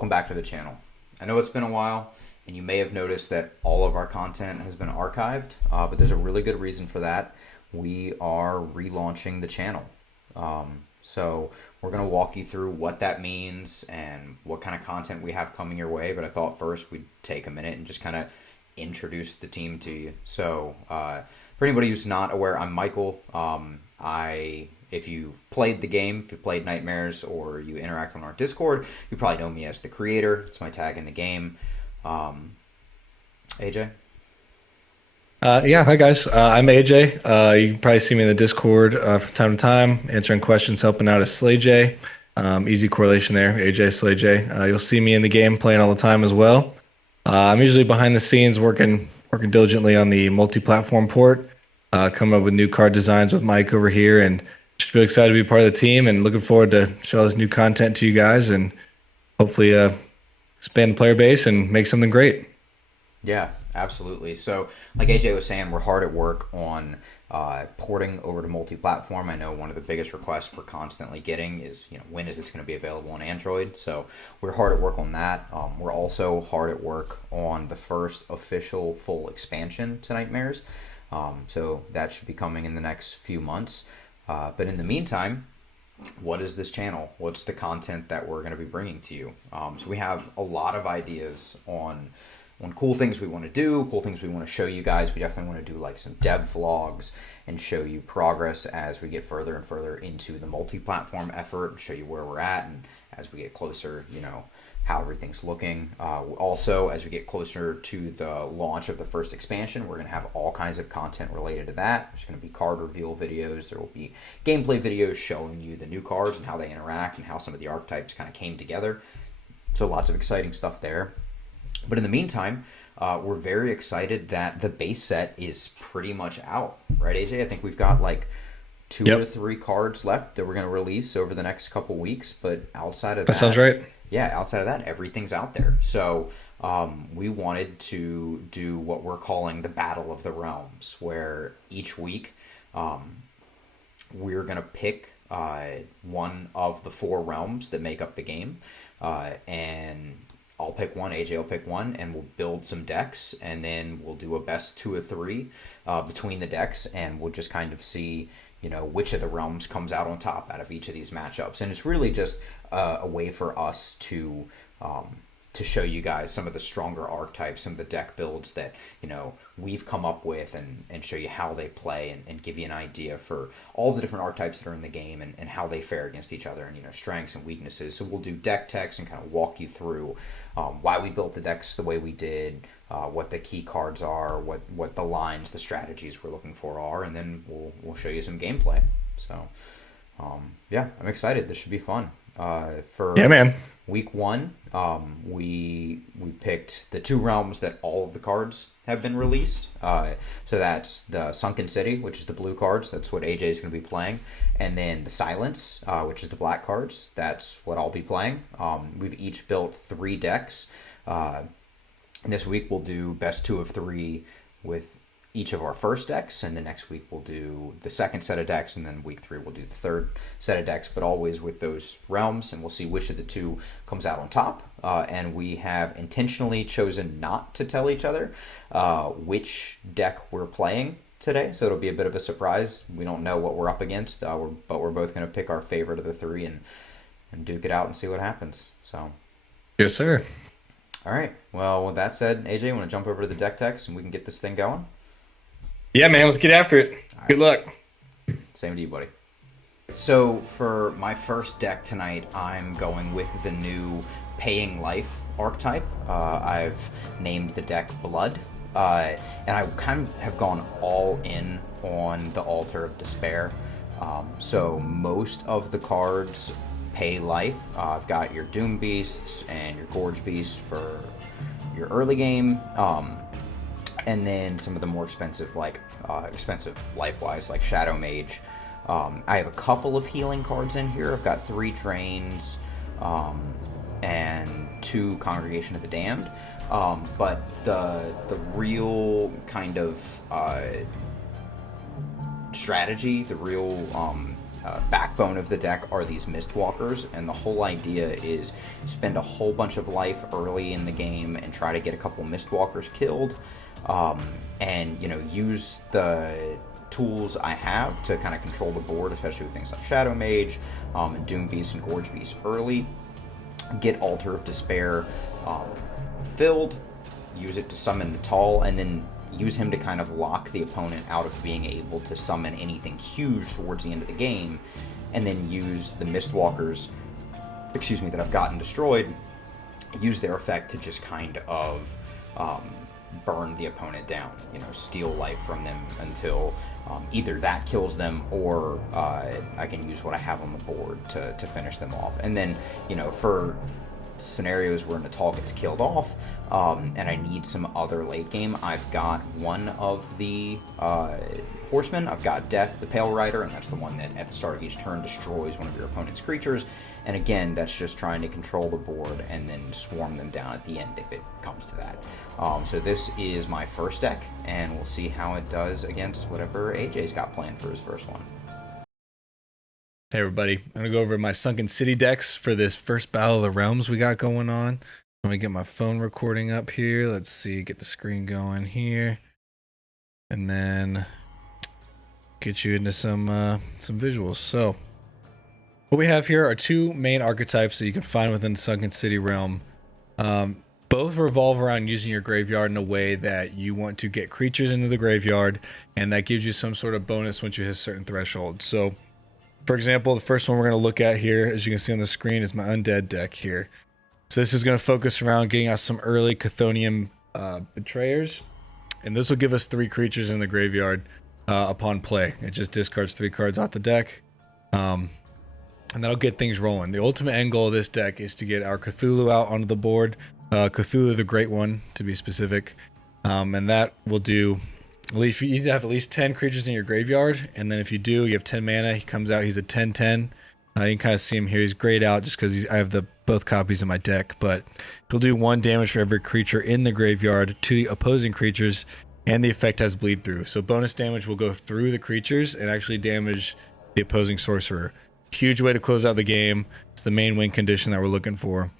welcome back to the channel. I know it's been a while, and you may have noticed that all of our content has been archived, but there's a really good reason for that. We are relaunching the channel. So we're going to walk you through what that means and what kind of content we have coming your way, but I thought first we'd take a minute and just kind of introduce the team to you. So for anybody who's not aware, I'm Michael. If you've played the game, if you've played Nightmares, or you interact on our Discord, you probably know me as the creator. It's my tag in the game. AJ? Yeah, hi guys. I'm AJ. You can probably see me in the Discord from time to time, answering questions, helping out as Slay J. Easy correlation there, AJ, Slay J. You'll see me in the game playing all the time as well. I'm usually behind the scenes working diligently on the multi-platform port, coming up with new card designs with Mike over here, and just really excited to be part of the team and looking forward to show all this new content to you guys and hopefully expand the player base and make something great. Yeah, absolutely. So like AJ was saying, we're hard at work on porting over to multi-platform. I know one of the biggest requests we're constantly getting is, when is this going to be available on Android? So we're hard at work on that. We're also hard at work on the first official full expansion to Nightmares. So that should be coming in the next few months. But in the meantime, what is this channel? What's the content that we're going to be bringing to you? So we have a lot of ideas on cool things we want to do, cool things we want to show you guys. We definitely want to do like some dev vlogs and show you progress as we get further and further into the multi-platform effort, and show you where we're at, and as we get closer, how everything's looking. Also, as we get closer to the launch of the first expansion, we're going to have all kinds of content related to that. There's going to be card reveal videos. There will be gameplay videos showing you the new cards and how they interact and how some of the archetypes kind of came together. So lots of exciting stuff there. But in the meantime, we're very excited that the base set is pretty much out. Right, AJ? I think we've got like two to three cards left that we're going to release over the next couple weeks. But outside of that... That sounds right. Yeah, outside of that, everything's out there. So we wanted to do what we're calling the Battle of the Realms, where each week we're going to pick one of the four realms that make up the game. And I'll pick one, AJ will pick one, and we'll build some decks, and then we'll do a best 2 of 3 between the decks, and we'll just kind of see which of the realms comes out on top out of each of these matchups. And it's really just a way for us to show you guys some of the stronger archetypes, some of the deck builds that we've come up with, and show you how they play, and give you an idea for all the different archetypes that are in the game, and how they fare against each other, and strengths and weaknesses. So we'll do deck techs and kind of walk you through why we built the decks the way we did, what the key cards are, what the lines, the strategies we're looking for are, and then we'll show you some gameplay. So yeah, I'm excited. This should be fun. Yeah, man. Week 1, we picked the 2 realms that all of the cards have been released. So that's the Sunken City, which is the blue cards. That's what AJ is going to be playing. And then the Silence, which is the black cards. That's what I'll be playing. We've each built 3 decks. This week we'll do best 2 of 3 with each of our first decks, and the next week we'll do the second set of decks, and then week 3 we'll do the third set of decks, but always with those realms, and we'll see which of the 2 comes out on top. And we have intentionally chosen not to tell each other which deck we're playing today, so it'll be a bit of a surprise. We don't know what we're up against, but we're both going to pick our favorite of the 3 and duke it out and see what happens. So, yes, sir. All right. Well, with that said, AJ, you want to jump over to the deck techs and we can get this thing going? Yeah, man, let's get after it. Right. Good luck. Same to you, buddy. So for my first deck tonight, I'm going with the new Paying Life archetype. I've named the deck Blood, and I kind of have gone all in on the Altar of Despair. So most of the cards pay life. I've got your Doom Beasts and your Gorge Beast for your early game. And then some of the more expensive, expensive life-wise, like Shadow Mage. I have a couple of healing cards in here. I've got 3 Drains and 2 Congregation of the Damned. But the real kind of strategy, the real backbone of the deck are these Mistwalkers, and the whole idea is spend a whole bunch of life early in the game and try to get a couple Mistwalkers killed, and use the tools I have to kind of control the board, especially with things like Shadow Mage, and Doom Beast and Gorge Beast early. Get Altar of Despair filled, use it to summon Natal, and then use him to kind of lock the opponent out of being able to summon anything huge towards the end of the game, and then use the Mistwalkers, that I've gotten destroyed, use their effect to just kind of burn the opponent down, steal life from them until either that kills them, or I can use what I have on the board to finish them off. And then, for scenarios where Natal gets killed off, and I need some other late game, I've got one of the horsemen. I've got Death, the Pale Rider, and that's the one that at the start of each turn destroys one of your opponent's creatures. And again, that's just trying to control the board and then swarm them down at the end if it comes to that. So this is my first deck, and we'll see how it does against whatever AJ's got planned for his first one. Hey everybody, I'm going to go over my Sunken City decks for this first Battle of the Realms we got going on. Let me get my phone recording up here. Let's see, get the screen going here. And then get you into some visuals. So what we have here are two main archetypes that you can find within Sunken City Realm. Both revolve around using your graveyard in a way that you want to get creatures into the graveyard, and that gives you some sort of bonus once you hit a certain threshold. So for example, the first one we're going to look at here, as you can see on the screen, is my Undead deck here. So this is going to focus around getting us some early Chthonian Betrayers, and this will give us 3 creatures in the graveyard upon play. It just discards 3 cards off the deck, and that'll get things rolling. The ultimate end goal of this deck is to get our Cthulhu out onto the board, Cthulhu the Great One to be specific, and that will do. You need to have at least 10 creatures in your graveyard, and then if you do, you have 10 mana. He comes out, he's a 10/10. You can kind of see him here. He's grayed out just because I have both copies in my deck, but he'll do 1 damage for every creature in the graveyard to the opposing creatures, and the effect has bleed through. So bonus damage will go through the creatures and actually damage the opposing sorcerer. Huge way to close out the game. It's the main win condition that we're looking for.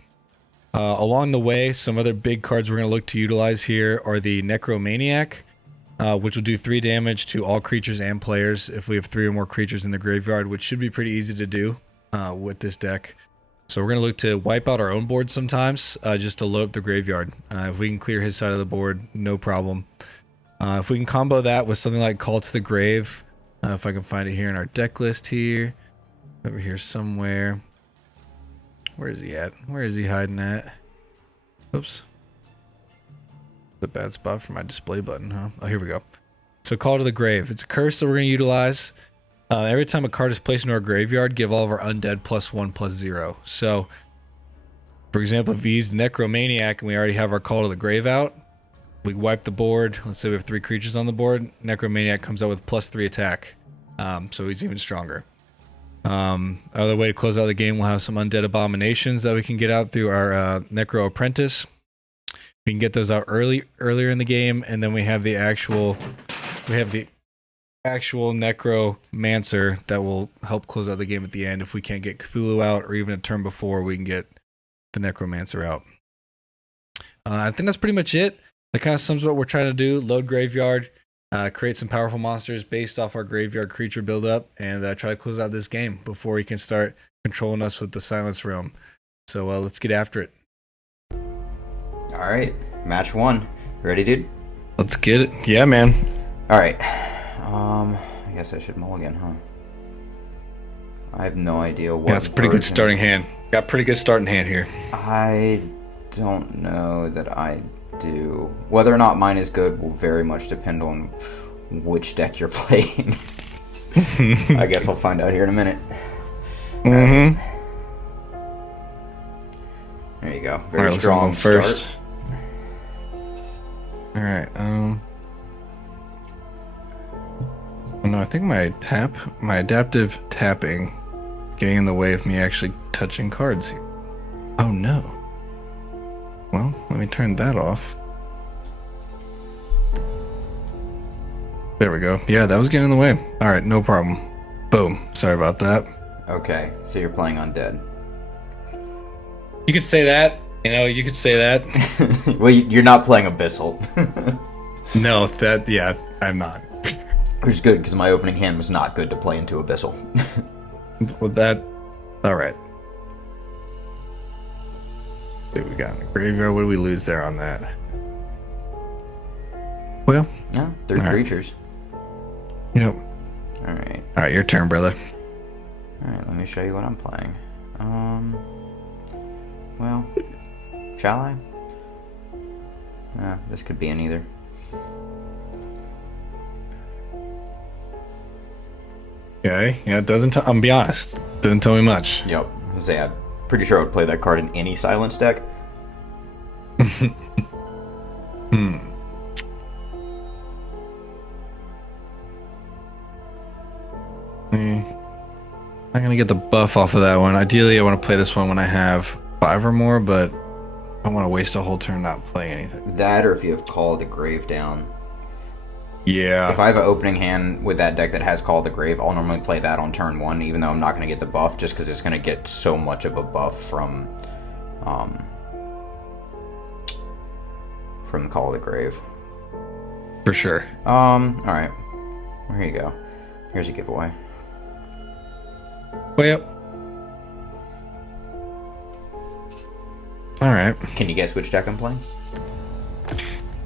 Along the way, some other big cards we're going to look to utilize here are the Necromaniac, which will do 3 damage to all creatures and players if we have 3 or more creatures in the graveyard, which should be pretty easy to do with this deck. So we're going to look to wipe out our own board sometimes, just to load up the graveyard. If we can clear his side of the board, no problem. If we can combo that with something like Call to the Grave, if I can find it here in our deck list here, over here somewhere. Where is he at? Where is he hiding at? Oops. The bad spot for my display button, huh? Oh, here we go. So Call to the Grave. It's a curse that we're going to utilize. Every time a card is placed into our graveyard, give all of our undead +1/+0. So, for example, if we use Necromaniac and we already have our Call to the Grave out, we wipe the board. Let's say we have 3 creatures on the board. Necromaniac comes out with +3 attack. So he's even stronger. Other way to close out the game, we'll have some Undead Abominations that we can get out through our Necro Apprentice. We can get those out earlier in the game, and then we have the actual Necromancer that will help close out the game at the end. If we can't get Cthulhu out, or even a turn before, we can get the Necromancer out. I think that's pretty much it. That kind of sums up what we're trying to do: load graveyard, create some powerful monsters based off our graveyard creature buildup, and try to close out this game before he can start controlling us with the Silence Realm. So let's get after it. All right, match 1. Ready, dude? Let's get it. Yeah, man. All right. I guess I should mulligan, huh? I have no idea what. Yeah, it's a pretty good starting hand. Got pretty good starting hand here. I don't know that I do. Whether or not mine is good will very much depend on which deck you're playing. I guess I'll find out here in a minute. Mm-hmm. There you go. Very strong first. Start. All right. No, I think my adaptive tapping, getting in the way of me actually touching cards here. Oh no. Well, let me turn that off. There we go. Yeah, that was getting in the way. All right, no problem. Boom. Sorry about that. Okay, so you're playing undead. You could say that. You could say that. Well, you're not playing Abyssal. No, I'm not. Which is good, because my opening hand was not good to play into Abyssal. With that, all right. What we got in the graveyard? What do we lose there on that? Well, Yeah, 3 creatures. Yep. Alright. All right, your turn, brother. Alright, let me show you what I'm playing. Well, shall I? This could be an either. Okay, yeah, it doesn't. I'm gonna be honest. Doesn't tell me much. Yep. I'm pretty sure I would play that card in any silence deck. I'm gonna get the buff off of that one. Ideally, I want to play this one when I have 5 or more, but I don't want to waste a whole turn not playing anything. That, or if you have Call of the Grave down. Yeah. If I have an opening hand with that deck that has Call of the Grave, I'll normally play that on turn 1, even though I'm not going to get the buff, just because it's going to get so much of a buff from the Call of the Grave. For sure. Alright. Here you go. Here's a giveaway. Way up. Alright. Can you guess which deck I'm playing?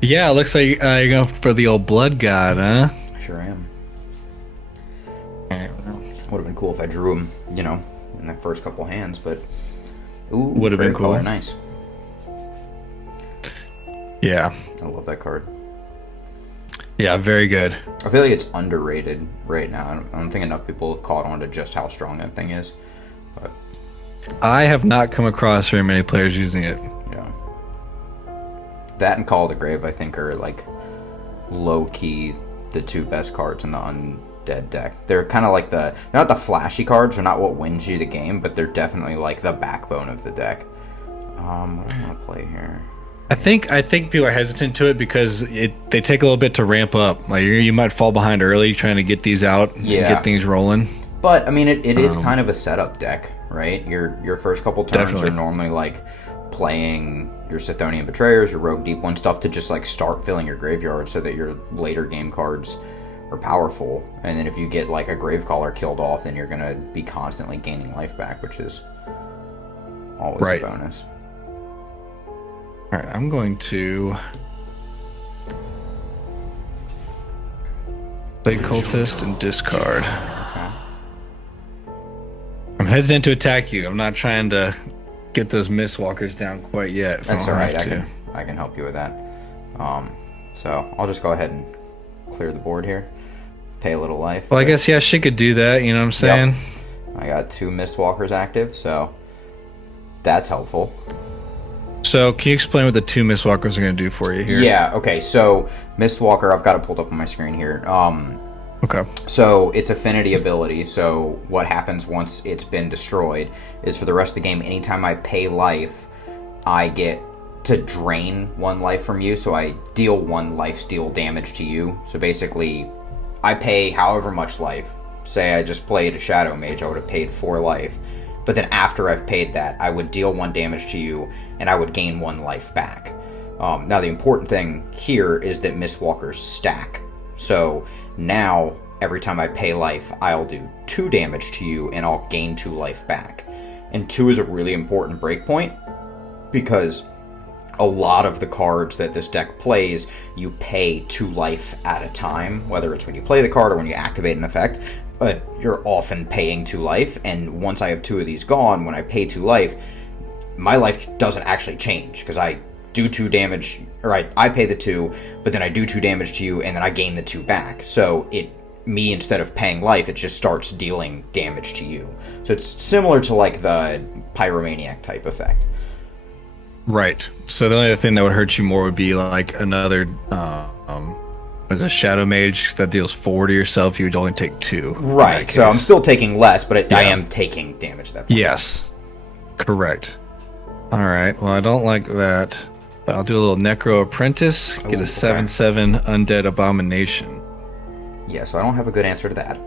Yeah, it looks like you're going for the old Blood God, huh? I sure am. Alright, well. Would have been cool if I drew him, in the first couple hands, but... Ooh, would have been cool. Color, nice. Yeah. I love that card. Yeah, very good. I feel like it's underrated right now. I don't think enough people have caught on to just how strong that thing is. But I have not come across very many players using it. yeah, that and Call of the Grave, I think, are like low key the 2 best cards in the undead deck. They're kind of like they're not the flashy cards. They're not what wins you the game, but they're definitely like the backbone of the deck. What do I want to play here? I think people are hesitant to it because they take a little bit to ramp up. Like you might fall behind early trying to get these out and get things rolling. But I mean, it is kind of a setup deck, right? Your first couple turns Definitely. are normally like playing your Sithonian Betrayers, your Rogue Deep One stuff to just like start filling your graveyard so that your later game cards are powerful. And then if you get like a Gravecaller killed off, then you're gonna be constantly gaining life back, which is always a bonus. All right, I'm going to play Cultist and discard. Okay. I'm hesitant to attack you. I'm not trying to get those Mistwalkers down quite yet. That's all right. I can help you with that. So I'll just go ahead and clear the board here. Pay a little life. Well, I guess she could do that. You know what I'm saying? Yep. I got 2 Mistwalkers active, so that's helpful. So, can you explain what the 2 Mistwalkers are going to do for you here? Yeah, okay, so Mistwalker, I've got it pulled up on my screen here. Okay. So, it's Affinity ability, so what happens once it's been destroyed is for the rest of the game, anytime I pay life, I get to drain 1 life from you, so I deal 1 lifesteal damage to you. So basically, I pay however much life. Say I just played a Shadow Mage, I would have paid 4 life. But then after I've paid that, I would deal 1 damage to you, and I would gain 1 life back. Now, the important thing here is that Mistwalkers stack. So now, every time I pay life, I'll do 2 damage to you, and I'll gain 2 life back. And 2 is a really important breakpoint, because a lot of the cards that this deck plays, you pay 2 life at a time, whether it's when you play the card or when you activate an effect. But you're often paying 2 life, and once I have 2 of these gone, when I pay 2 life, my life doesn't actually change, because I do 2 damage, or I pay the 2, but then I do 2 damage to you, and then I gain the 2 back. So me, instead of paying life, it just starts dealing damage to you. So it's similar to like the Pyromaniac type effect. Right. So the only other thing that would hurt you more would be like another as a Shadow Mage that deals 4 to yourself. You would only take 2. Right. So I'm still taking less, but I am taking damage at that point. Yes. Correct. All right. Well, I don't like that. But I'll do a little Necro Apprentice. Get a 7/7 Undead Abomination. Yeah. So I don't have a good answer to that.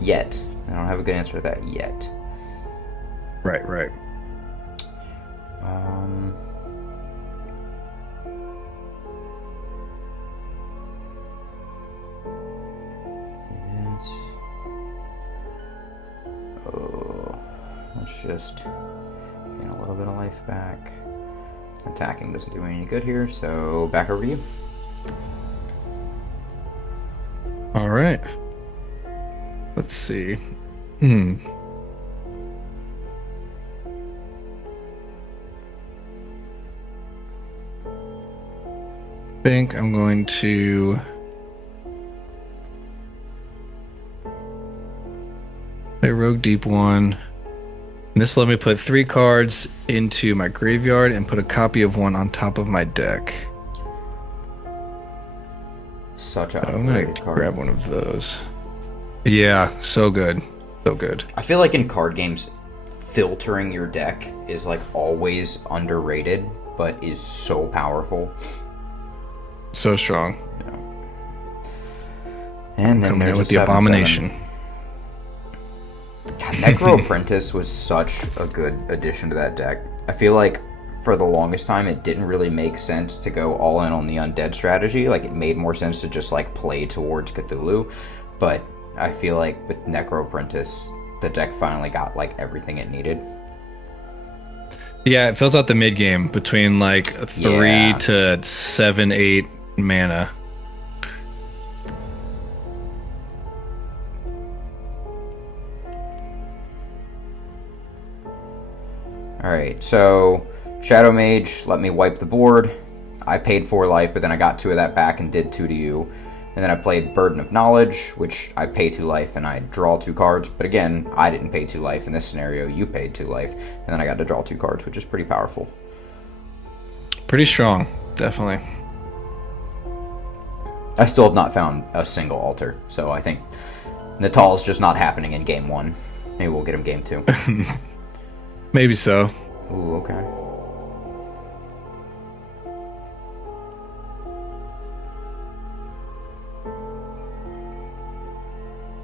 Yet. I don't have a good answer to that yet. Right, right. Oh, let's just gain a little bit of life back. Attacking doesn't do me any good here, so back over to you. All right. Let's see. Think I'm going to play Rogue Deep one. And this will let me put 3 cards into my graveyard and put a copy of one on top of my deck. Such a I'm gonna card. grab one of those. Yeah, so good. So good. I feel like in card games, filtering your deck is like always underrated, but is so powerful. So strong. Yeah. And then Coming there's in with a the abomination. 7/7. God, Necro Apprentice was such a good addition to that deck. I feel like for the longest time it didn't really make sense to go all in on the undead strategy. Like it made more sense to just like play towards Cthulhu. But I feel like with Necro Apprentice, the deck finally got like everything it needed. Yeah, it fills out the mid game between like 3 Yeah. to 7, 8 mana. Alright, so Shadow Mage let me wipe the board. I paid 4 life, but then I got 2 of that back and did 2 to you. And then I played Burden of Knowledge, which I pay 2 life and I draw 2 cards. But again, I didn't pay 2 life. In this scenario, you paid 2 life. And then I got to draw 2 cards, which is pretty powerful. Pretty strong, definitely. I still have not found a single altar, so I think Natal's just not happening in game 1. Maybe we'll get him game 2. Maybe so. Ooh, okay.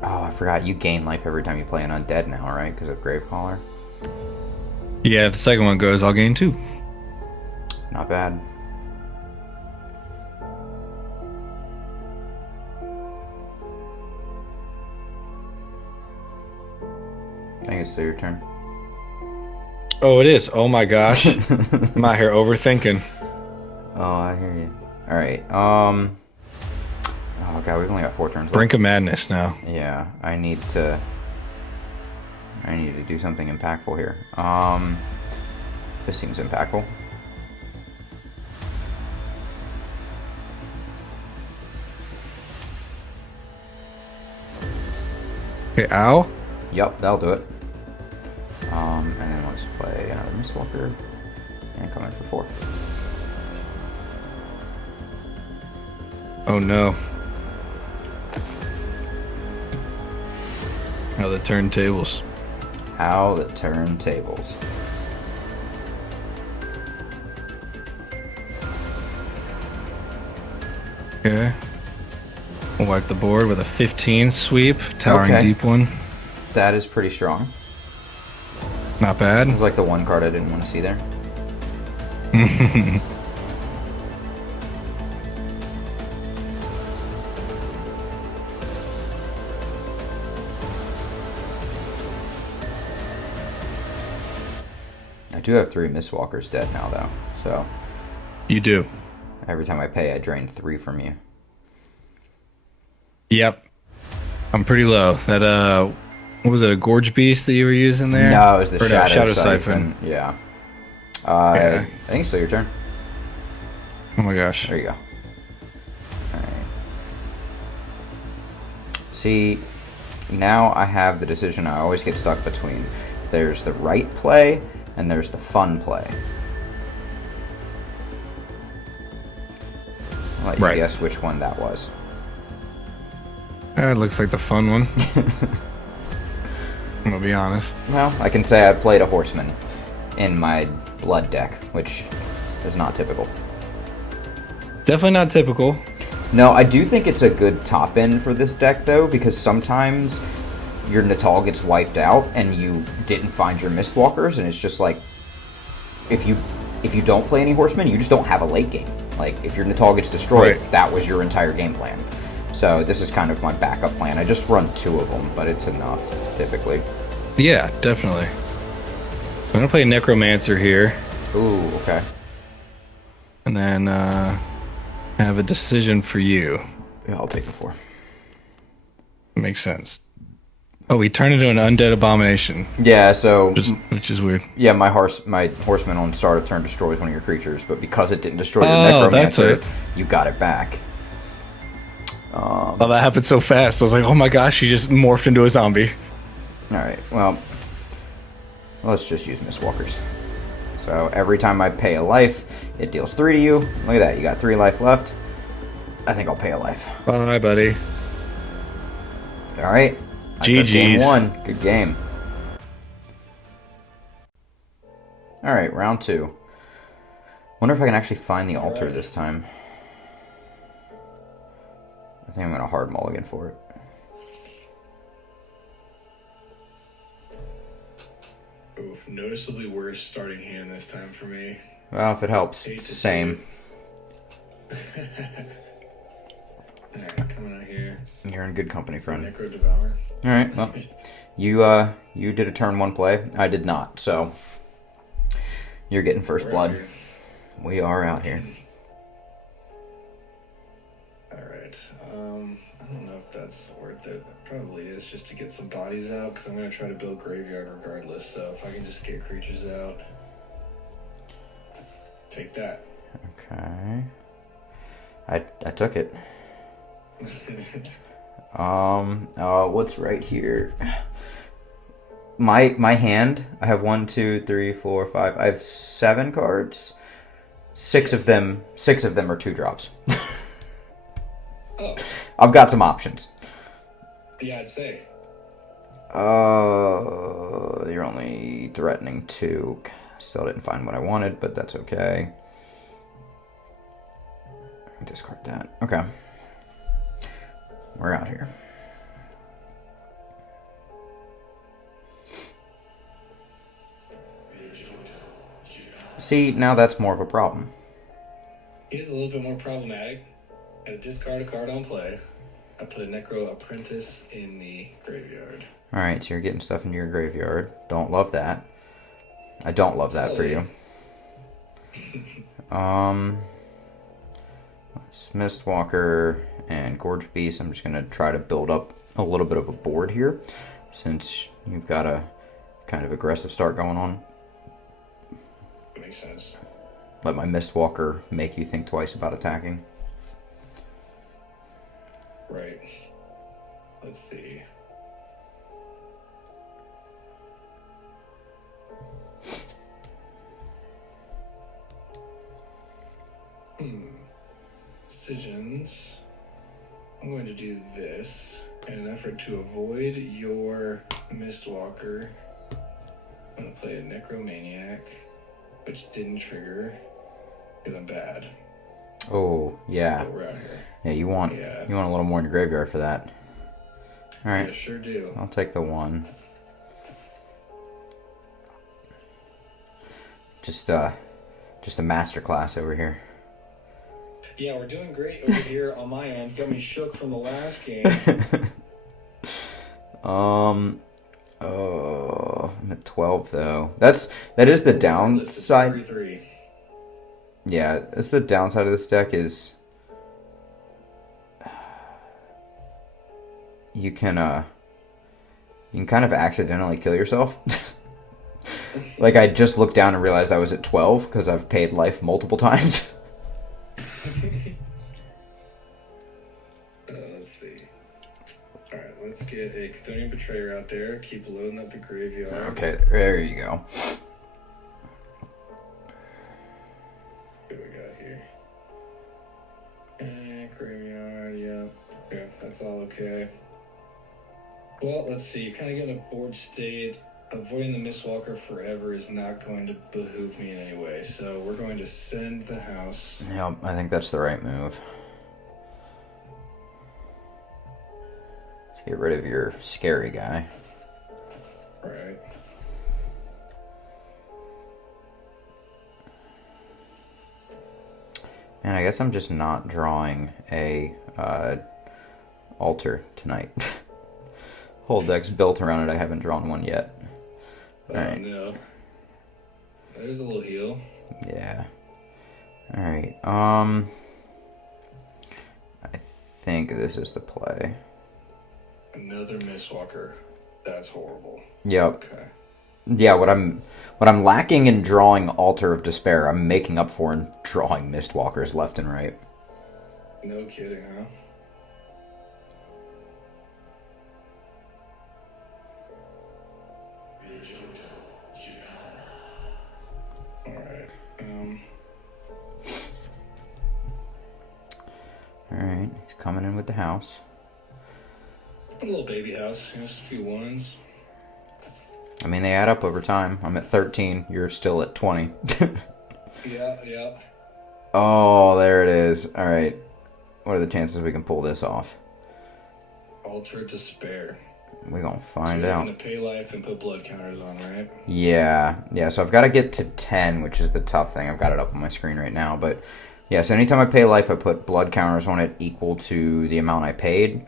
Oh, I forgot. You gain life every time you play an undead now, right? Because of Gravecaller. Yeah, if the second one goes, I'll gain 2. Not bad. I think it's still your turn. Oh, it is. Oh my gosh. I'm out here overthinking. Oh, I hear you. Alright, oh god, we've only got 4 turns left. Brink of madness now. Yeah, I need to do something impactful here. This seems impactful. Okay, ow. Yep, that'll do it. And then let's play another Mistwalker and come in for 4. Oh no. How the turntables. How the turntables. Okay. We'll wipe the board with a 15 sweep, towering Okay. deep one. That is pretty strong. Not bad. It was like the one card I didn't want to see there. I do have 3 Mistwalkers dead now, though. So You do. every time I pay, I drain 3 from you. Yep. I'm pretty low. That what was it, a Gorge Beast that you were using there? No, it was the Or no, Shadow Siphon. Yeah. Yeah. I think it's still your turn. Oh my gosh. There you go. Alright. See, now I have the decision I always get stuck between. There's the right play, and there's the fun play. I'll let you Right. guess which one that was. That looks like the fun one. I'm gonna be honest. Well, I can say I played a Horseman in my blood deck, which is not typical. Definitely not typical. No, I do think it's a good top end for this deck though, because sometimes your Natal gets wiped out and you didn't find your Mistwalkers, and it's just like if you don't play any horsemen, you just don't have a late game. Like if your Natal gets destroyed, Right. that was your entire game plan. So this is kind of my backup plan. I just run 2 of them, but it's enough typically. Yeah, definitely. I'm gonna play Necromancer here, Ooh, okay. and then have a decision for you. Yeah, I'll take the 4. Makes sense. Oh, we turn into an undead abomination, Yeah, so which is weird. yeah, my horseman on start of turn destroys one of your creatures, but because it didn't destroy your Oh, that's Necromancer, it. you got it back. Oh, that happened so fast. I was like, oh my gosh, he just morphed into a zombie. All right, well, let's just use Mistwalkers. So every time I pay a life, it deals 3 to you. Look at that, you got 3 life left. I think I'll pay a life. Bye, buddy. All right. I took game GG's. 1. Good game. All right, round 2. Wonder if I can actually find the altar this time. I think I'm going to hard mulligan for it. Oof, noticeably worse starting hand this time for me. Well, if it helps, Hate to see same. Alright, coming out here. You're in good company, friend. Necro Devour. All right, well, you did a turn 1 play. I did not, so you're getting first blood. Here. We are out here. Alright, I don't know if that's worth it. It probably is just to get some bodies out, because I'm going to try to build graveyard regardless, so if I can just get creatures out. Take that. Okay. I took it. What's right here? My hand, I have 1, 2, 3, 4, 5. I have 7 cards. 6 of them are 2 drops. Oh, I've got some options. yeah, I'd say. You're only threatening 2. Still didn't find what I wanted, but that's okay. Discard that. Okay. We're out here. See, now that's more of a problem. It is a little bit more problematic. I discard a card on play. I put a Necro Apprentice in the graveyard. Alright, so you're getting stuff into your graveyard. Don't love that. I don't love that for you. Mistwalker and Gorge Beast. I'm just going to try to build up a little bit of a board here, since you've got a kind of aggressive start going on. Makes sense. Let my Mistwalker make you think twice about attacking. Right. Let's see. Decisions. I'm going to do this in an effort to avoid your Mistwalker. I'm going to play a Necromaniac, which didn't trigger because I'm bad. Oh, yeah. But we're out here. Yeah, you want a little more in your graveyard for that. Alright. Yeah, sure do. I'll take the 1. Just a masterclass over here. Yeah, we're doing great over here on my end. Got me shook from the last game. I'm at 12 though. That is the downside. 3-3. Yeah, that's the downside of this deck is you can kind of accidentally kill yourself. Like I just looked down and realized I was at 12 because I've paid life multiple times. Let's see. Alright, let's get a Chthonian Betrayer out there. Keep loading up the graveyard. Okay, there you go. What do we got here? Graveyard, yep. Okay, that's all okay. Well, let's see. Kind of getting a board state. Avoiding the Mistwalker forever is not going to behoove me in any way. So we're going to send the house. Yeah, I think that's the right move. get rid of your scary guy. Right. And I guess I'm just not drawing a altar tonight. Whole deck's built around it. I haven't drawn one yet. Alright. No. There's a little heal. Yeah. Alright. I think this is the play. Another Mistwalker. That's horrible. Yep. Okay. Yeah, what I'm lacking in drawing Altar of Despair, I'm making up for in drawing Mistwalkers left and right. No kidding, huh? Alright. Alright, he's coming in with the house. A little baby house, just a few ones. I mean, they add up over time. I'm at 13. You're still at 20. Yeah. Oh, there it is. All right. What are the chances we can pull this off? Altar of Despair. We're going to find so out. You're going to pay life and put blood counters on, right? Yeah. So I've got to get to 10, which is the tough thing. I've got it up on my screen right now. But yeah, so anytime I pay life, I put blood counters on it equal to the amount I paid.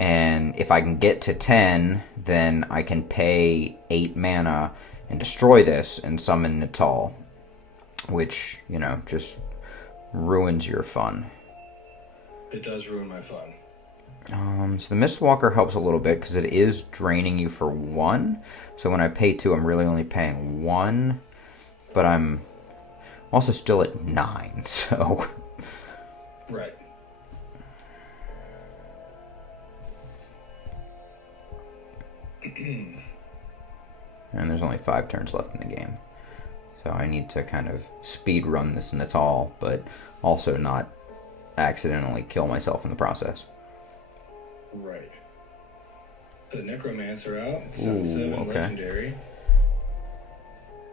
And if I can get to 10, then I can pay 8 mana and destroy this and summon Natal, which, just ruins your fun. It does ruin my fun. So the Mistwalker helps a little bit because it is draining you for 1. So when I pay 2, I'm really only paying 1. But I'm also still at 9, so... Right. And there's only 5 turns left in the game. So I need to kind of speed run this Natal, but also not accidentally kill myself in the process. Right. The Necromancer out. It's Ooh, 7 okay. legendary.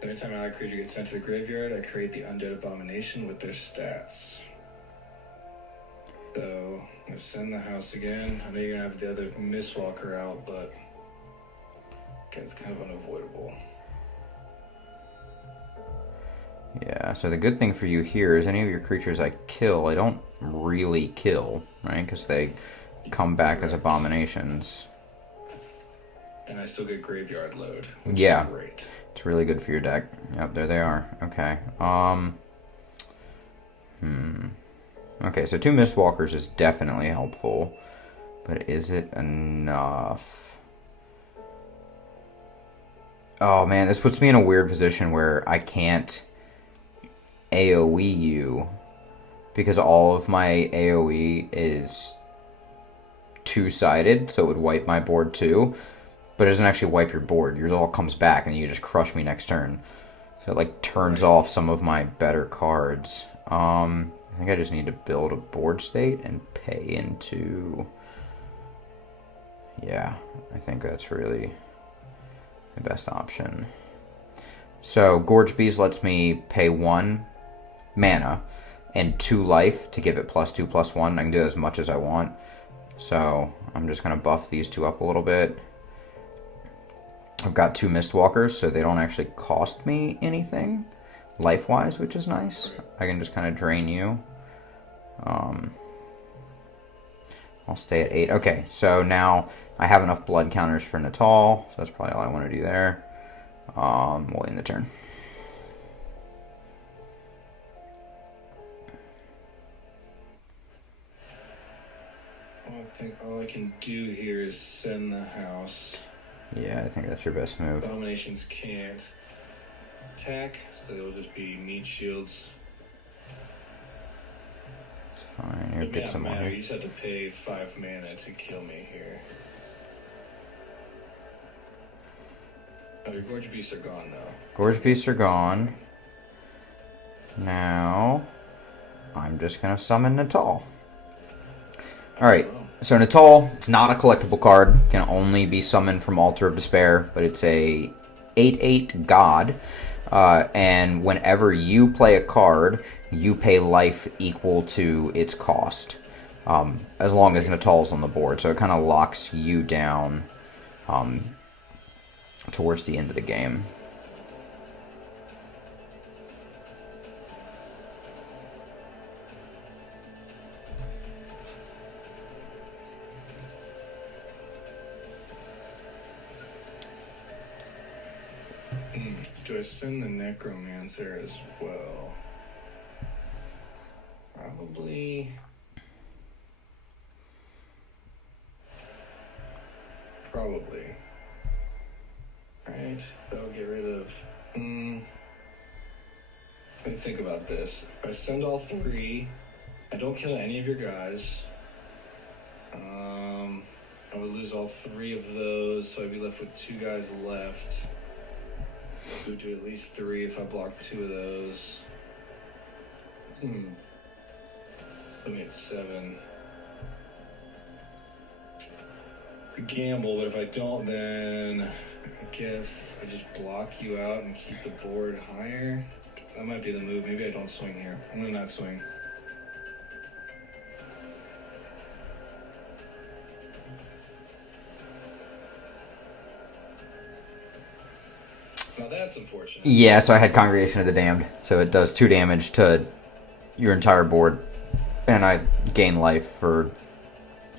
Every time an allied creature gets sent to the graveyard, I create the Undead Abomination with their stats. So, I'm going to send the house again. I know you're going to have the other Mistwalker out, but it's kind of unavoidable. Yeah, so the good thing for you here is any of your creatures I kill, I don't really kill, right? Because they come back as abominations. And I still get graveyard load. Yeah. Is great. It's really good for your deck. Yep, there they are. Okay. Okay, so 2 Mistwalkers is definitely helpful. But is it enough? Oh man, this puts me in a weird position where I can't AoE you because all of my AoE is 2-sided, so it would wipe my board too. But it doesn't actually wipe your board. Yours all comes back and you just crush me next turn. So it like turns off some of my better cards. I think I just need to build a board state and pay into... Yeah, I think that's really the best option. So Gorge Beast lets me pay 1 mana and 2 life to give it +2/+1. I can do as much as I want. So I'm just going to buff these 2 up a little bit. I've got 2 Mistwalkers, so they don't actually cost me anything life-wise, which is nice. I can just kind of drain you. I'll stay at 8. Okay, so now I have enough blood counters for Natal, so that's probably all I want to do there. We'll end the turn. Well, I think all I can do here is send the house. Yeah, I think that's your best move. Abominations can't attack, so they'll just be meat shields. It's fine. Here, get some mana. more. You just have to pay 5 mana to kill me here. Oh, your Gorge Beasts are gone now. Gorge Beasts are gone. Now, I'm just going to summon Natal. Alright, so Natal, it's not a collectible card. Can only be summoned from Altar of Despair, but it's a 8/8 god. And whenever you play a card, you pay life equal to its cost. as long as Natal's on the board. So it kind of locks you down towards the end of the game. Do I send the Necromancer as well? Probably. Alright, I'll get rid of. Let me think about this. If I send all 3, I don't kill any of your guys. I would lose all 3 of those, so I'd be left with 2 guys left. We would do at least 3 if I block 2 of those. Put me at 7. It's a gamble, but if I don't, then I guess I just block you out and keep the board higher. That might be the move. Maybe I don't swing here. I'm gonna not swing. Now that's unfortunate. Yeah, so I had Congregation of the Damned. So it does 2 damage to your entire board. And I gain life for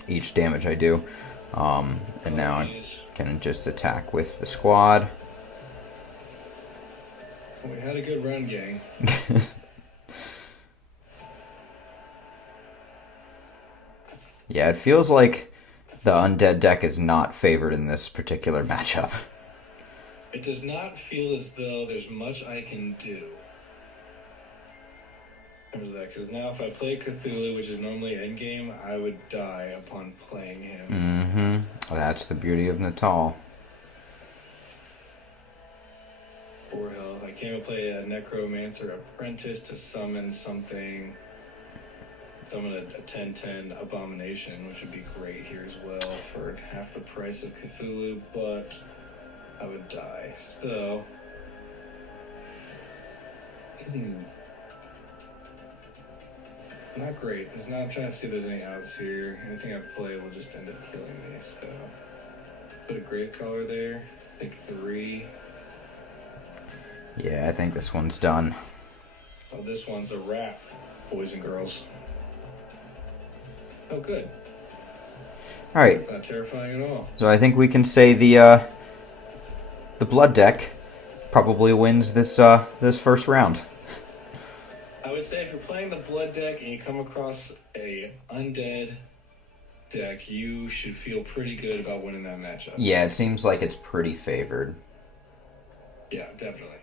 each damage I do. And now I can just attack with the squad. We had a good run, gang. Yeah, it feels like the undead deck is not favored in this particular matchup. It does not feel as though there's much I can do. Remember that, because now if I play Cthulhu, which is normally endgame, I would die upon playing him. Mm-hmm. That's the beauty of Natal. 4 health. I can't even play a Necromancer Apprentice to summon something. Summon a 10/10 Abomination, which would be great here as well for half the price of Cthulhu, but I would die. So, not great. I'm trying to see if there's any outs here. Anything I play will just end up killing me. So, put a Gravecaller there. Take 3. Yeah, I think this one's done. Oh, this one's a wrap, boys and girls. Oh, good. All right. That's not terrifying at all. So I think we can say the blood deck probably wins this this first round. I would say if you're playing the blood deck and you come across a undead deck, you should feel pretty good about winning that matchup. Yeah, it seems like it's pretty favored. Yeah, definitely.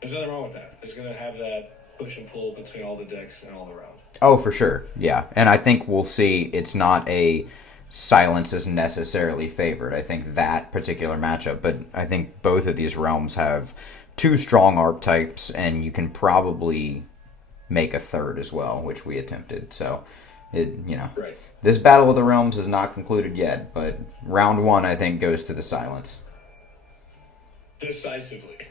There's nothing wrong with that. There's going to have that push and pull between all the decks and all the rounds. Oh, for sure. Yeah, and I think we'll see it's not a silence is necessarily favored. I think that particular matchup, but I think both of these realms have 2 strong archetypes, and you can probably make a third as well, which we attempted. So, Right. This Battle of the Realms is not concluded yet, but round 1 I think goes to the silence. Decisively.